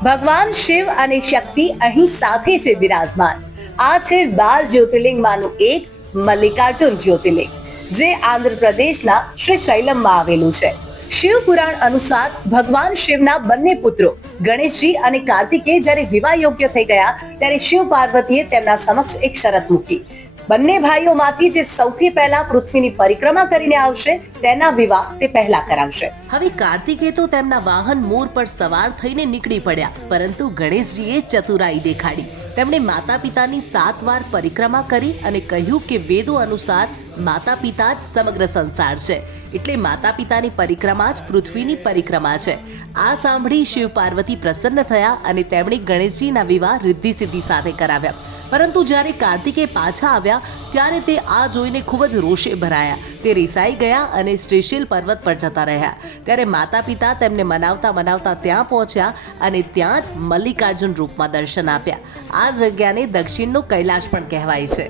ભગવાન શિવ અને શક્તિ અહીં સાથે છે બિરાજમાન। આ છે 12 જ્યોતિર્લિંગમાંનું એક મલ્લિકાર્જુન જ્યોતિર્લિંગ, જે આંધ્રપ્રદેશના શ્રી શૈલમમાં આવેલું છે। શિવ પુરાણ અનુસાર ભગવાન શિવના બંને પુત્રો ગણેશજી અને કાર્તિકેય જ્યારે વિવાહ યોગ્ય થઈ ગયા, ત્યારે શિવ પાર્વતીએ તેમના સમક્ષ એક શરત મૂકી। બંને ભાઈઓમાંથી જે સૌથી પહેલા પૃથ્વીની પરિક્રમા કરીને આવશે તેના વિવાહ તે પહેલા કરાવશે। હવે કાર્તિકે તો તેમના વાહન મોર પર સવાર થઈને નીકળી પડ્યા, પરંતુ ગણેશજીએ ચતુરાઈ દેખાડી। તેમણે માતા પિતાની 7 વાર પરિક્રમા કરી અને કહ્યું કે વેદો અનુસાર માતા પિતા જ સમગ્ર સંસાર છે, એટલે માતા પિતાની પરિક્રમા જ પૃથ્વીની પરિક્રમા છે। આ સાંભળી શિવ પાર્વતી પ્રસન્ન થયા અને તેમણે ગણેશજીના વિવાહ રિદ્ધિ સિદ્ધિ સાથે કરાવ્યા। પરંતુ જ્યારે કાર્તિકે પાછા આવ્યા ત્યારે તે આ જોઈને ખૂબ જ રોષે ભરાયા। તે રિસાઈ ગયા અને શ્રીશૈલ પર્વત પર જતા રહ્યા। ત્યારે માતા પિતા તેમને મનાવતા ત્યાં પહોંચ્યા અને ત્યાં જ મલ્લિકાર્જુન રૂપમાં દર્શન આપ્યા। આ જગ્યાને દક્ષિણનો કૈલાશ પણ કહેવાય છે।